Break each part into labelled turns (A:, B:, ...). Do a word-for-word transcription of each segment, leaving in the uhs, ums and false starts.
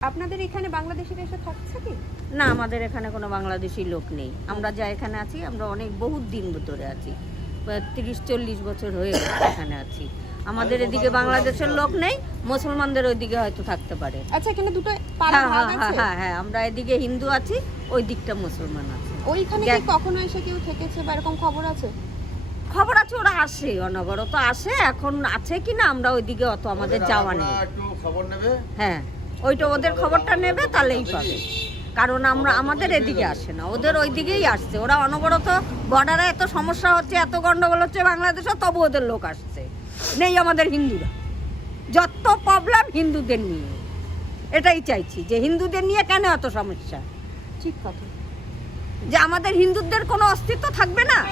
A: আপনাদের এখানে বাংলাদেশিরা এসে থাকছে কি?
B: না, আমাদের এখানে কোনো বাংলাদেশি লোক নেই। আমরা যা এখানে আছি, আমরা অনেক বহুত দিন ধরে আছি, তিরিশ চল্লিশ বছর হয়ে গেছে এখানে আছি। আমাদের এদিকে বাংলাদেশের লোক নেই, মুসলমানদের ওইদিকে হয়তো থাকতে পারে।
A: আচ্ছা, এখানে দুটো
B: হ্যাঁ
A: পাড়া ভাগ
B: হ্যাঁ
A: আছে।
B: হ্যাঁ হ্যাঁ আমরা এদিকে হিন্দু আছি, ওই দিকটা মুসলমান আছে।
A: ওইখানে কি কখনো এসে কেউ থেকেছে বা এরকম খবর আছে?
B: খবর আছে, ওরা আসে, অনবরত আসে। এখন আছে কিনা আমরা ওইদিকে অত আমাদের যাওয়া নেই।
C: একটু খবর নেবে।
B: হ্যাঁ, ওইটা ওদের খবরটা নেবে, তাহলেই পাবে। কারণ আমরা আমাদের এদিকে আসে না, ওদের ওই দিকেই আসছে। ওরা অনবরত বর্ডারে এত সমস্যা হচ্ছে, এত গন্ডগোল হচ্ছে বাংলাদেশে, তবু ওদের লোক আসছে। নেই আমাদের হিন্দুরা, যত প্রবলেম হিন্দুদের নিয়ে। এটাই চাইছি যে হিন্দুদের নিয়ে কেন এত সমস্যা।
A: ঠিক কথা,
B: যে আমাদের হিন্দুদের কোনো অস্তিত্ব থাকবে না।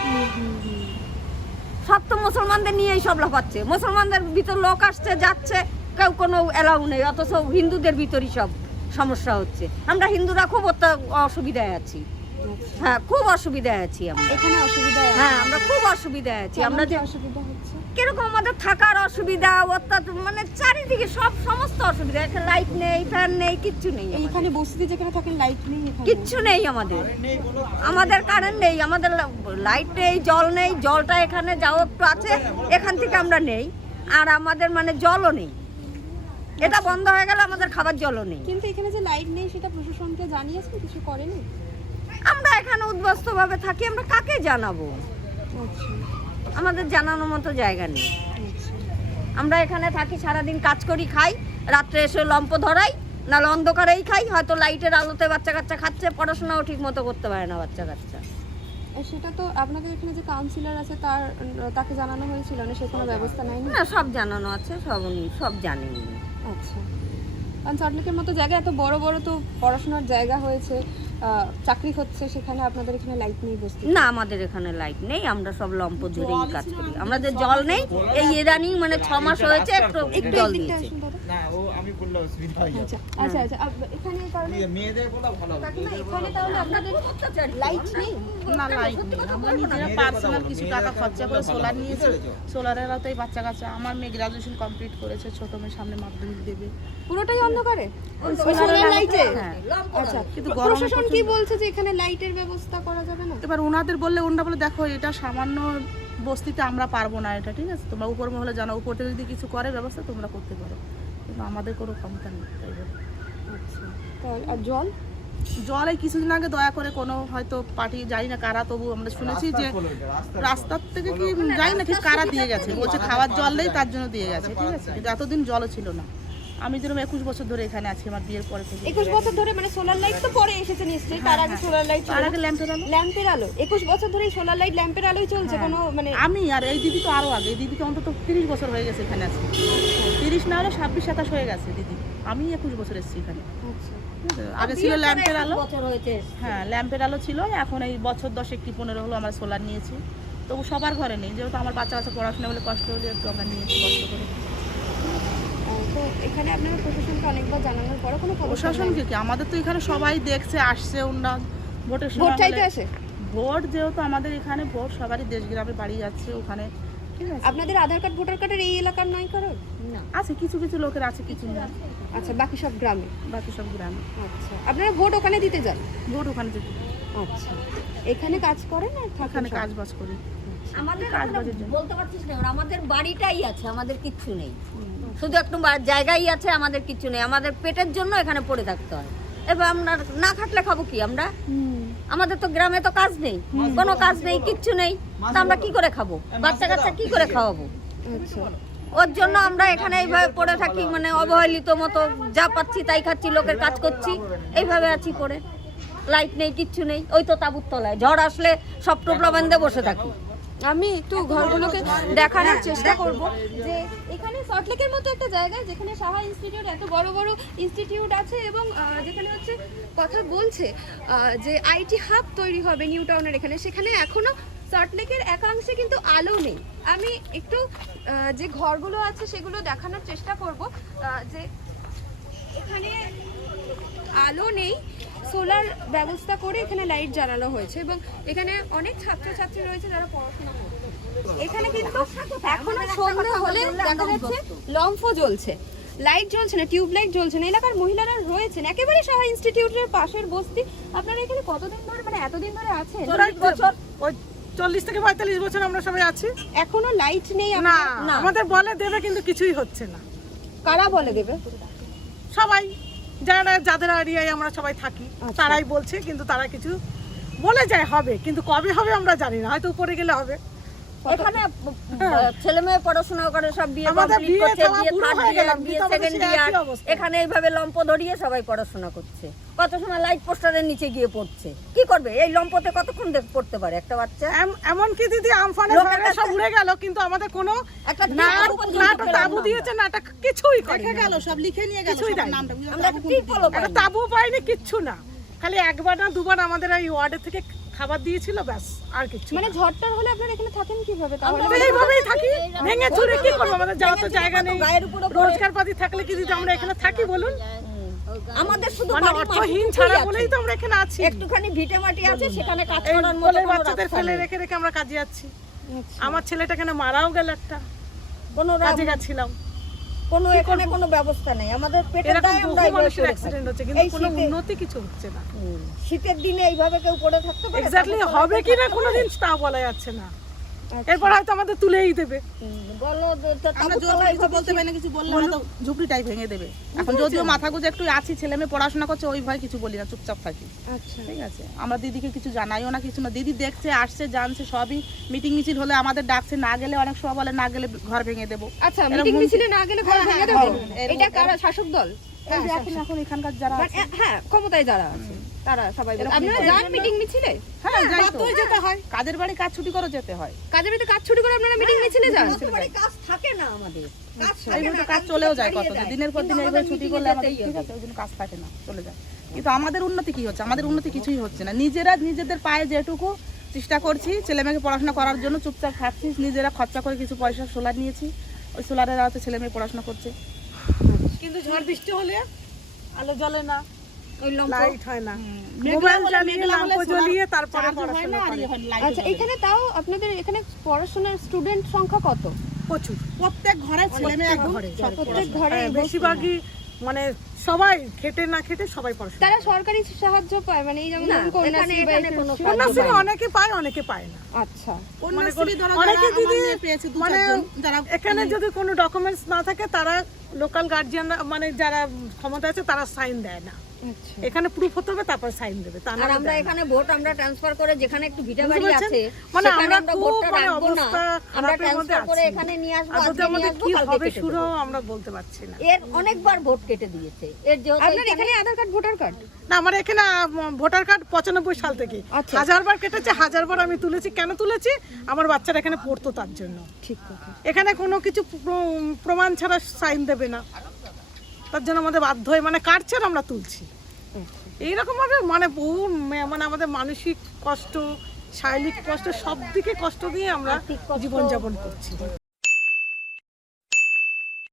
B: সব তো মুসলমানদের নিয়েই সব লাফাচ্ছে। মুসলমানদের ভিতর লোক আসছে যাচ্ছে, কেউ কোনো এলাউ নেই, অথচ হিন্দুদের ভিতরই সব সমস্যা হচ্ছে। আমরা হিন্দুরা খুব অসুবিধায় আছি। হ্যাঁ, খুব অসুবিধায় আছি আমরা
A: এখানে অসুবিধা।
B: হ্যাঁ, আমরা খুব অসুবিধায় আছি। আমরা যে
A: অসুবিধা হচ্ছে
B: কিরকম আমাদের থাকার অসুবিধা, অত্যাচার, মানে চারিদিকে সব সমস্ত অসুবিধা। একটা লাইট নেই, ফ্যান নেই, কিচ্ছু নেই।
A: এইখানে বসতিতে যেখানে থাকেন লাইট নেই,
B: কিচ্ছু নেই আমাদের। আমাদের কারেন্ট নেই, আমাদের লাইট নেই, জল নেই। জলটা এখানে যাও একটু আছে, এখান থেকে আমরা নেই। আর আমাদের মানে জলও নেই। এটা বন্ধ হয়ে গেলে আমাদের খাবার জলও নেই।
A: কিন্তু এখানে যে লাইট নেই সেটা প্রশাসনকে জানিয়েছেন, কিছু করেনি?
B: আমরা এখানে উদ্বাস্ত ভাবে থাকি, আমরা কাকে জানাবো?
A: আচ্ছা
B: আমাদের জানানোর মতো জায়গা নেই।
A: আচ্ছা।
B: আমরা এখানে থাকি, সারাদিন কাজ করি, খাই, রাত্রে এসে লম্প ধরাই, নাহলে অন্ধকারেই খাই। হয়তো লাইটের আলোতে বাচ্চা কাচ্চা খাচ্ছে, পড়াশোনাও ঠিক মতো করতে পারে না বাচ্চা কাচ্চা।
A: সেটা তো আপনাদের এখানে যে কাউন্সিলর আছে তার তাকে জানানো হয়েছিল না, সে কোনো ব্যবস্থা নেয়নি?
B: না, সব জানানো আছে, সব উনি সব জানেন।
A: আচ্ছা, কারণ সল্টলেকের মতো জায়গা, এত বড় বড় তো পড়াশোনার জায়গা হয়েছে, চাকরি হচ্ছে, সেখানে আপনাদের এখানে লাইট নেই বসতে?
B: না, আমাদের এখানে লাইট নেই, আমরা সব লম্প ধরেই কাজ করি। আমাদের জল নেই, এই ইদানিং মানে ছ মাস হয়েছে একটু একটু জল দিয়েছে।
C: না, ও আমি বললে অসুবিধা হয়ে যাবে।
A: আচ্ছা আচ্ছা, এখানে তাহলে
C: মেয়েদের বলা ভালো হবে।
A: এখানে তাহলে আপনাদের লাইট নেই?
D: না, লাইট নেই। আমরা নিজেরা পার্সোনাল কিছু টাকা খরচা করে সোলার নিয়েছি। সোলারের আওতায় বাচ্চা কাচ্চা, আমার মেয়ে গ্রাজুয়েশন কমপ্লিট করেছে, ছোট মেয়ে সামনে মাধ্যমিক দেবে।
A: পুরোটাই অন্ধকারে
B: সোলারের
A: লাইটে?
D: হ্যাঁ।
A: আচ্ছা,
D: কিন্তু
A: প্রশাসন কি বলছে যে এখানে লাইটের ব্যবস্থা করা যাবে না?
D: এবার ওনাদের বললে ওনারা বলে দেখো এটা সামান্য বস্তিতে আমরা পারবো না, এটা ঠিক আছে, তোমরা উপর মহলে জানো, উপর থেকে যদি কিছু করে ব্যবস্থা তোমরা করতে পারো, কিন্তু আমাদের কোনো ক্ষমতা নেই। তাই বলে।
A: আচ্ছা, তাহলে আর জল?
D: জল এই কিছুদিন আগে দয়া করে কোনো হয়তো পার্টি, জানি না কারা, তবু আমরা শুনেছি যে রাস্তার থেকে কি জানি না ঠিক কারা দিয়ে গেছে, বলছে খাওয়ার জল নেই তার জন্য দিয়ে গেছে, ঠিক আছে, কিন্তু এতদিন জলও ছিল না। আমি যেরকম একুশ বছর ধরে এখানে আছি, আমার বিয়ের পরে থেকে।
A: একুশ বছর ধরে মানে সোলার লাইট তো পরে এসেছে নিশ্চয়ই, তার আগে সোলার লাইট ছিল?
D: তার আগে ল্যাম্পের আলো।
A: ল্যাম্পের আলো একুশ বছর ধরে সোলার লাইট ল্যাম্পের আলোই চলছে? কোনো মানে
D: আমি আর এই দিদি তো আরো আগে, এই দিদি তো অন্তত তিরিশ বছর হয়ে গেছে এখানে আছে, তিরিশ না হলে ছাব্বিশ সাতাশ হয়ে গেছে দিদি। আমি একুশ বছর এসেছি এখানে।
A: আচ্ছা,
D: আগে ছিল ল্যাম্পের আলো।
B: বছর হয়েছে।
D: হ্যাঁ, ল্যাম্পের আলো ছিল, এখন এই বছর দশেক কি পনেরো হলো আমরা সোলার নিয়েছি। তবু সবার ঘরে নেই, যেহেতু আমার বাচ্চা কাচ্চা পড়াশোনা বলে কষ্ট হলে একটু আমরা নিয়েছি কষ্ট করে।
A: তো এখানে আপনারা প্রশাসনকে অনেকবার জানানোর পরে কোনো খবর?
D: প্রশাসনকে কি, আমাদের তো এখানে সবাই দেখছে, আসছে, ওনারা ভোটের
A: ভোট
D: সময়
A: চাইতে
D: হলে-
A: আসে?
D: ভোট যেহেতু আমাদের এখানে ভোট সবারই দেশ গ্রামে বাড়ি যাচ্ছে ওখানে, ঠিক আছে।
A: আপনাদের আধার কার্ড ভোটার কার্ডের এই এলাকার নয় কারণ?
B: না,
D: আছে কিছু কিছু লোকের আছে, কিছু না,
A: আচ্ছা, বাকি সব গ্রামে?
D: বাকি সব গ্রামে।
A: আচ্ছা, আপনারা ভোট ওখানে দিতে যান?
D: ভোট ওখানে যেতে,
A: আচ্ছা, এখানে কাজ করেন আর থাকেন
D: এখানে
A: সব?
D: কাজ বাজ করি।
B: আমাদের
D: কাজ
B: এখানে
D: বাজের জন্য।
B: বলতে পারছিস না, আমাদের বাড়িটাই আছে, আমাদের কিচ্ছু নেই। শুধু একটু বা- জায়গাই আছে, আমাদের কিচ্ছু নেই। আমাদের পেটের জন্য এখানে পড়ে থাকতে হয়। এবার আমরা না খাটলে খাবো কি আমরা? আমাদের তো গ্রামে তো কাজ নেই, কোনো কাজ নেই, কিচ্ছু নেই, তা আমরা কি করে খাবো? বাচ্চা কাচ্চা কি করে খাওয়াবো?
A: আচ্ছা,
B: ওর জন্য আমরা এখানে এইভাবে পড়ে থাকি, মানে অবহেলিত মতো যা পাচ্ছি তাই খাচ্ছি, লোকের কাজ করছি, এইভাবে আছি পড়ে। লাইট নেই, কিচ্ছু নেই, ওই তো তাঁবুর তলায় ঝড় আসলে সব টোপলা বেঁধে বসে থাকি।
A: আমি একটু ঘরগুলোকে দেখানোর চেষ্টা করব যে এখানে সল্টলেকের মতো একটা জায়গায় যেখানে সাহা ইনস্টিটিউট, এত বড় বড় ইনস্টিটিউট আছে এবং আহ, যেখানে হচ্ছে কথা বলছে আহ, যে আইটি হাব তৈরি হবে নিউ টাউনের এখানে, সেখানে এখনো সল্টলেকের একাংশে কিন্তু আলো নেই। আমি একটু আহ, যে ঘরগুলো আছে সেগুলো দেখানোর চেষ্টা করব আহ, যে এখানে আলো নেই, সোলার ব্যবস্থা করে এখানে লাইট জ্বালানো হয়েছে এবং এখানে অনেক ছাত্রছাত্রী রয়েছে যারা পড়াশোনা করছে। এখানে কিন্তু এখনো সন্ধ্যা হলে দেখা যাচ্ছে লম্ফ জ্বলছে। লাইট জ্বলছে না, টিউব লাইট জ্বলছে না, এলাকার মহিলারা রয়েছেন একেবারে সাহা ইনস্টিটিউটের পাশের বস্তি। আপনারা এখানে কতদিন ধরে মানে এতদিন ধরে আছেন?
B: চল্লিশ বছর
E: ওই চল্লিশ থেকে পঁয়তাল্লিশ বছর আমরা সবাই আছি।
A: এখনো লাইট নেই?
E: না
A: আপনাদের?
E: আমাদের বলে দেবে কিন্তু কিছুই হচ্ছে না।
A: কারা বলে দেবে?
E: সবাই যারা যাদের এরিয়ায় আমরা সবাই থাকি তারাই বলছে, কিন্তু তারা কিছু বলে যায় হবে, কিন্তু কবে হবে আমরা জানি না, হয়তো উপরে গেলে হবে।
B: এখানে ছেলে মেয়ে পড়াশোনা করে সব বিয়ে
E: আমাদের
B: কমপ্লিট
E: বিয়ে
B: করছে,
E: খাওয়া
B: বিয়ে
E: পুরো
B: থার্ড
E: হয়ে
B: ইয়ার,
E: গেলাম,
B: বিয়ে
E: কিন্তু আমাদের
B: সেকেন্ড
E: সেই
B: ইয়ার,
E: একই অবস্থা।
B: এখানে এইভাবে লম্প ধরিয়ে সবাই পড়াশোনা করছে। কত সময় লাইট পোস্টারের নিচে গিয়ে পড়ছে, কি করবে এই লম্পতে কতক্ষণ দেখ- পড়তে পারে একটা বাচ্চা?
E: এম- এমনকি দিদি আমফানে
B: লোকের
E: ঝড়ে
B: কাছে-
E: সব উড়ে গেল, কিন্তু আমাদের কোনো
B: একটা
E: না
B: টিপও পর্যন্ত
E: না
B: পেলাম
E: তাবু
B: না
E: দিয়েছে না একটা কিছুই করে
D: দেখে গেল, সব লিখে নিয়ে গেল
E: কিছুই
D: সবার
E: দেয়নি।
D: নামটা।
B: আমরা একটা টিপও পাইনি।
E: একটা তাবু পাইনি, কিচ্ছু না। খালি একবার না দুবার আমাদের এই ওয়ার্ডের থেকে খাবার দিয়েছিল, ব্যাস, আর কিছু
A: মানে
E: না।
A: ঝড়টার হলে আপনারা এখানে থাকেন কিভাবে তাহলে?
E: আমরা এইভাবেই থাকি, ভেঙে চুরে কি করবো? আমাদের যাওয়ার তো জায়গা নেই।
B: গায়ের উপরে পড়ে।
E: রোজগার পাতি থাকলে কি দিদি আমরা এখানে থাকি বলুন?
B: আমাদের শুধু
E: মানে
B: বাড়ি
E: অর্থহীন
B: মাটিটুকুই
E: ছাড়া
B: আছে।
E: বলেই তো আমরা এখানে আছি।
B: একটুখানি ভিটে মাটি আছে, সেখানে কাজ
E: এই
B: করার মতো
E: কোলের
B: কোনো
E: বাচ্চাদের
B: রাস্তা
E: ফেলে
B: নেই।
E: রেখে রেখে আমরা কাজে যাচ্ছি। আমার ছেলেটা এখানে মারাও গেল একটা,
B: কোনো
E: কাজে
B: রা-
E: গেছিলাম।
B: কোনো এখানে কোনো ব্যবস্থা নেই। আমাদের পেটের
E: এরকম
B: দায়ে
E: বহু
B: আমরা এইভাবে
E: মানুষের
B: পড়ে
E: অ্যাক্সিডেন্ট
B: থাকি।
E: হচ্ছে, কিন্তু
B: এই
E: কোনো
B: শীতে-
E: উন্নতি কিছু হচ্ছে না।
B: হুম, শীতের দিনে এইভাবে কেউ পড়ে থাকতে পারে?
E: এক্স্যাক্টলি হবে কি না কোনোদিন তা বলা যাচ্ছে না। এরপর হয়তো আমাদের তুলেই দেবে।
B: হুম, বলো যে তো
D: আমরা
B: তাবু
D: জোর করে
B: তলায়
D: কিছু বলতে পারি না, কিছু বললে হয়তো ঝুপড়িটাই ভেঙে দেবে। এখন যদিও মাথা গুঁজে একটু আছি, ছেলে মেয়ে পড়াশোনা করছে, ওই ভয় কিছু বলি না, চুপচাপ থাকি।
A: আচ্ছা,
D: ঠিক আছে, আমরা দিদিকে কিছু জানাইও না, কিছু না। দিদি দেখছে, আসছে, জানছে সবই। মিটিং মিছিল হলে আমাদের ডাকছে, না গেলে অনেক সময় বলে না গেলে ঘর ভেঙে দেবো।
A: আচ্ছা,
D: এরকম
A: মিটিং
D: হুমকি-
A: মিছিলে না গেলে ঘর
D: হ্যাঁ,
A: ভেঙে
D: হ্যাঁ,
A: দেবে?
D: হ্যাঁ, এরকম-
A: এটা কারা শাসক দল?
D: এই যে এখন এখন এখানকার যারা
A: মানে,
D: আছে,
A: হ্যাঁ, ক্ষমতায় যারা আছে তারা সবাই বলে।
D: এরকম
A: আপনারা
D: করে।
A: যান মিটিং মিছিলে?
D: হ্যাঁ যাই তো।
E: বাধ্যই যেতে হয়।
D: কাদের বাড়ি কাজ ছুটি করে যেতে হয়।
A: কাজের ভিতরে কাজ ছুটি করে আপনারা মিটিং মিছিলে যান?
B: আমাদের বাড়ি কাজ থাকে না আমাদের। কাজ থাকে
D: এইভাবে
B: না,
D: তো কাজ
B: কাজ
D: চলেও যায়
B: ছাড়িয়ে
D: কত
B: দেয়।
D: দিনের পর দিন
B: কিন্তু
D: এইভাবে
B: আমাদের
D: ছুটি
B: meeting-এ
D: করলে আমাদের
B: যেতেই
D: ঠিক
B: হবে।
D: আছে, ওই জন্য কাজ থাকে না, চলে যায়। কিন্তু আমাদের উন্নতি কি হচ্ছে? আমাদের উন্নতি কিছুই হচ্ছে না। নিজেরা নিজেদের পায়ে যেটুকু চেষ্টা করছি, ছেলে মেয়েকে পড়াশোনা করার জন্য চুপচাপ থাকছি, নিজেরা খরচা করে কিছু পয়সা সোলার নিয়েছি, ওই সোলারের আওতে ছেলে মেয়ে পড়াশোনা করছে।
E: কিন্তু ঝড় বৃষ্টি হলে আলো জ্বলে না,
B: ওই লম্প
E: লাইট হয় না।
D: মেঘলা
E: মোবাইল
D: হলে-
E: জ্বালিয়ে
D: মেঘলা হলে
E: ল্যাম্প
D: solar
E: জ্বালিয়ে তারপরে
D: charge হয়
E: পড়াশোনা
D: না, আর
E: করে।
D: ইয়ে হয় না, light
A: আচ্ছা,
D: জ্বলে।
A: এখানে তাও আপনাদের এখানে পড়াশোনার স্টুডেন্ট সংখ্যা কত?
E: প্রচুর।
D: প্রত্যেক ঘরে ছেলে মেয়ে একদম
E: ঘরে।
D: সব
A: প্রত্যেক ঘরে
E: হ্যাঁ,
A: বসে?
E: বেশিরভাগই মানে সবাই খেটে না খেটে সবাই পড়াশোনা
A: তারা সরকারি সাহায্য পায়? মানে এই যেমন
B: না,
A: ধরুন কন্যাশ্রী
B: এখানে-
A: বা
B: এখানে
A: এরকম
B: কোনো
A: কিছু?
B: সাহায্য
E: কন্যাশ্রী
B: পায় না।
E: অনেকে পায়, অনেকে পায় না।
A: আচ্ছা,
D: কন্যাশ্রী ধরো
E: অনেকে
D: যারা
E: দিদি
D: আমার মেয়ে পেয়েছে, দু
E: মানে
D: চারজন, যারা
E: এখানে যদি কোনো ডকুমেন্টস না থাকে তারা লোকাল গার্জিয়ানরা মানে যারা ক্ষমতা আছে তারা সাইন দেয় না।
A: আচ্ছা।
E: এখানে প্রুফ হতে হবে, তারপর সাইন দেবে, তা না
B: আর আমরা এখানে ভোট আমরা ট্রান্সফার করে যেখানে একটু ভিটা
E: বুঝতে
B: বাড়ি
E: পারছেন?
B: আছে,
E: মানে
B: সেখানে
E: আমরা
B: আমরা
E: খুব
B: ভোটটা
E: মানে
B: রাখবো না,
E: অবস্থা
B: আমরা
E: খারাপের মধ্যে
B: ট্রান্সফার করে
E: আছি।
B: এখানে নিয়ে আসবো,
E: আর যদি
B: আজকে নিয়ে
E: আমাদের
B: আসবো,
E: কি
B: কালকে
E: হবে
B: কেটে
E: শুরু
B: দেবো।
E: আমরা বলতে পারছি না।
B: এর অনেকবার ভোট কেটে দিয়েছে। এর যেহেতু
A: আপনার
B: এখানে-
A: এখানে আধার কার্ড ভোটার কার্ড?
E: না আমার এখানে আম, ভোটার কার্ড পঁচানব্বই সাল থেকে
A: আচ্ছা।
E: হাজারবার কেটেছে, হাজারবার আমি তুলেছি। কেন তুলেছি? আমার বাচ্চারা এখানে পড়তো তার জন্য।
A: ঠিক কথা।
E: এখানে কোনো কিছু প্র- প্রমাণ ছাড়া সাইন দেবে না, তার জন্য আমাদের বাধ্য হয়ে মানে কাটছে আর আমরা তুলছি। এইরকম ভাবে মানে বহু মে- মানে আমাদের মানসিক কষ্ট, শারীরিক কষ্ট, সব দিকে কষ্ট দিয়ে আমরা
B: আর্থিক কষ্ট।
E: জীবনযাপন করছি।